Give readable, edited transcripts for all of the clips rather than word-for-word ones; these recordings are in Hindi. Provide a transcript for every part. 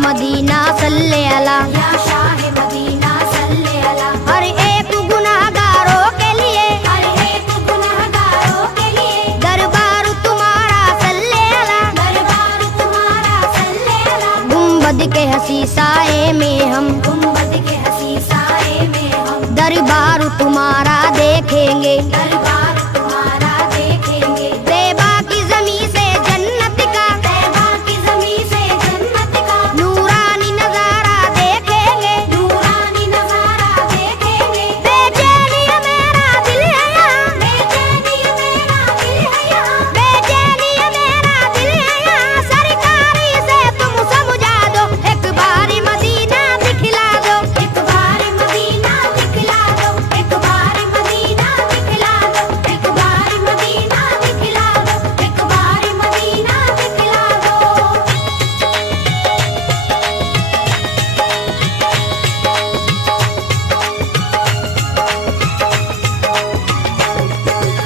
मदीना सल्ले अला, या शाह मदीना सल्ले अला। हर एक गुनाहगारों के लिए, हर एक गुनहगारों के लिए दरबार तुम्हारा सल्ले अला, दरबार तुम्हारा सल्ले अला। गुंबद के हसी साए में हम, गुंबद के हसी साए में हम दरबार तुम्हारा देखेंगे, दरबार तुम्हारा देखेंगे। तैबा की ज़मीं से जन्नत का, तैबा की ज़मीं से जन्नत का नूरानी नजारा देखेंगे, नूरानी नज़ारा देखेंगे। बेचैनी मेरा दिल है यहाँ, बेचैनी मेरा दिल है यहाँ, बेचैनी मेरा दिल है यहाँ, सरकारी से तुम समझा दो, एक बारी मदीना दिखला दो, एक बार मदीना दिखला दो, एक बार मदीना दिखला दो, एक बार मदीना दिखला दो, एक बार मदीना दिखला दो।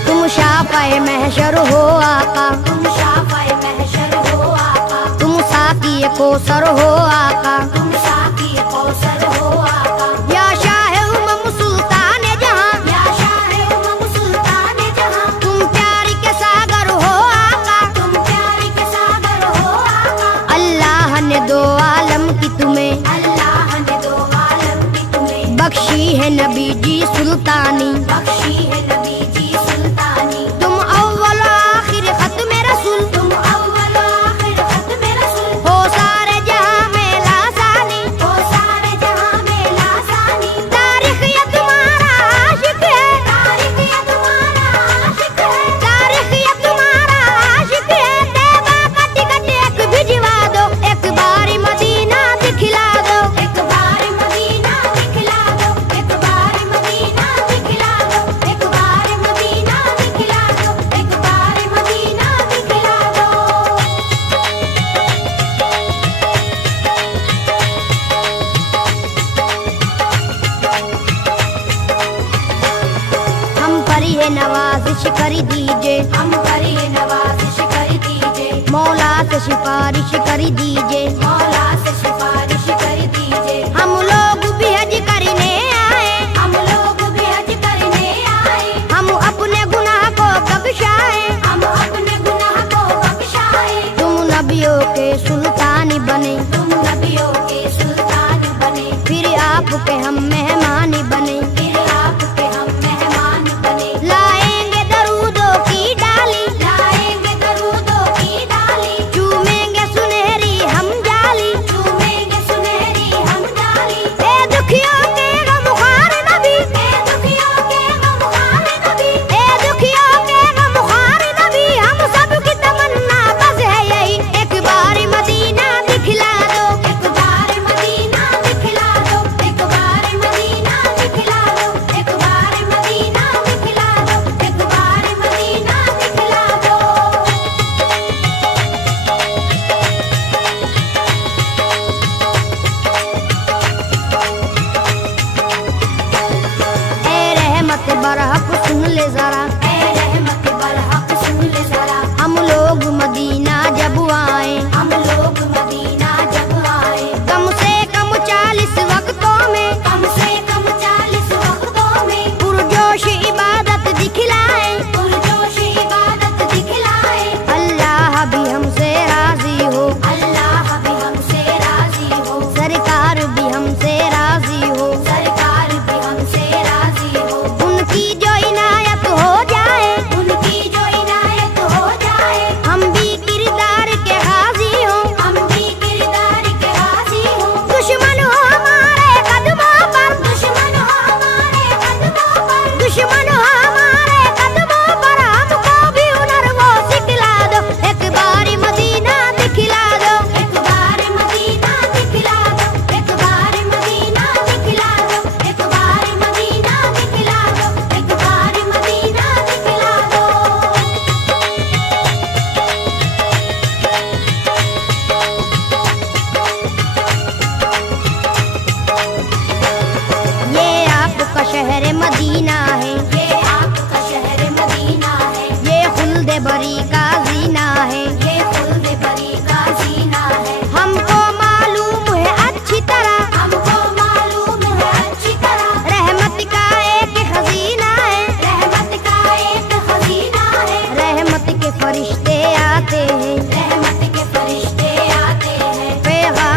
तुम शाफ़ाए महशर हो आका, तुम शाफ़ाए महशर हो आका, तुम साक़ी कौसर हो आका, तुम साक़ी कौसर हो आका। या शाह उमम सुल्तान जहां, या शाह उमम सुल्तान जहां, तुम प्यार के सागर हो आका, तुम प्यार के सागर हो आका। अल्लाह ने दो आलम की तुम्हें, अल्लाह ने दो आलम की तुम्हें बख्शी है नबी जी सुल्तानी, बख्शी है नबी जी सुल्तानी। तुम अव्वल आखिर खत्म रसूल, तुम अव्वल आखिर खत्म रसूल हो सारे जहां में लासानी, हो सारे जहां में लासानी। तारीख ये तुम्हारा आशिक है, तारीख ये तुम्हारा आशिक है, तारीख ये तुम्हारा आशिक है, तैबा का टिकट एक भिजवा दो, एक बारी मदीना दिखला दो, एक बार मदीना दिखला दो, एक बार मदीना दिखला दो, एक बार मदीना दिखला दो, एक बार मदीना दिखला दो। हम पर ये नवाजिश कर दीजिए, हम पर ये नवाजिश कर दीजिए, मौला से सिफारिश कर दीजिए, मौला से सिफारिश कर दीजिए। हम लोग भी हज करने आए, हम लोग भी हज करने आए, हम अपने गुनाह को बख्शाए, हम अपने गुनाह को बख्शाए। तुम नबियों के सुल्तान बने, तुम नबियों के सुल्तान बने, फिर आपके हम मेहमान बने, फिर आपके हम मेहमान बने। लाएंगे दरूदों की डाली, लाएंगे दरूदों की डाली, चूमेंगे सुनहरी हम जाली, चूमेंगे सुनहरी हम डाली। ए दुखियों के गमख्वार नबी, ए दुखियों के गमख्वार नबी, ए दुखियों के गमख्वार नबी, हम सब की तमन्ना बस है यही, एक बारी मदीना दिखला दो, एक बार मदीना दिखला दो, एक बार मदीना दिखला दो, एक बार मदीना दिखला दो, एक बार मदीना दिखला दो। ए रहमत बरहक सुन ले जरा, ए रहमत बरहक सुन ले जरा, हम लोग मदीना जब आए, हम लोग मदीना जब आए, कम से कम 40 वक्तों में, कम से कम 40 वक्तों में पुरजोश इबादत दिखलाए, पुरजोश इबादत दिखलाए। अल्लाह भी हमसे राजी हो, अल्लाह भी हमसे राजी हो, सरकार भी हमसे राजी हो, सरकार भी हमसे राजी हो। उनकी जो इनायत हो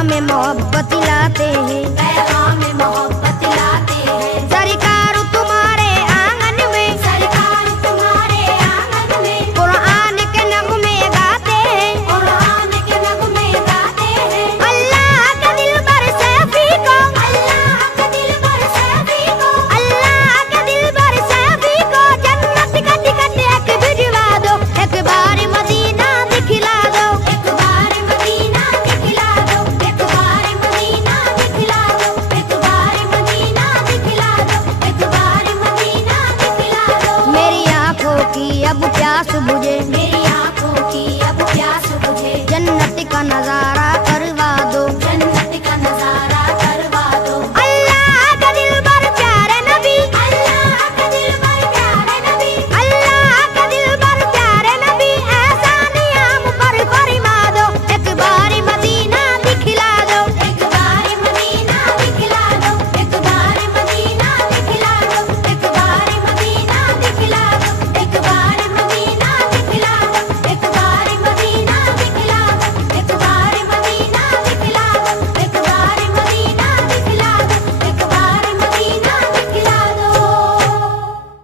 पैगाम मोहब्बत लाते हैं, पैगाम मोहब्बत लाते हैं। सरकार तुम्हारे आंगन में, सरकार तुम्हारे आंगन में कुरान के नगमे गाते हैं, कुरान के नगमे गाते हैं। अल्लाह के दिल पर सैफी को, अल्लाह के दिल पर सैफी को, अल्लाह के दिल पर सैफी को जन्नत का टिकट एक भिजवा दो, एक बार मदीना दिखला दो, एक बार मदीना दिखला दो, एक बार मदीना दिखला दो, एक बार मदीना दिखला दो, एक बार मदीना दिखला दो। मेरी आंखों की अब प्यास बुझे, मेरी आंखों की अब प्यास बुझे, जन्नत का नजारा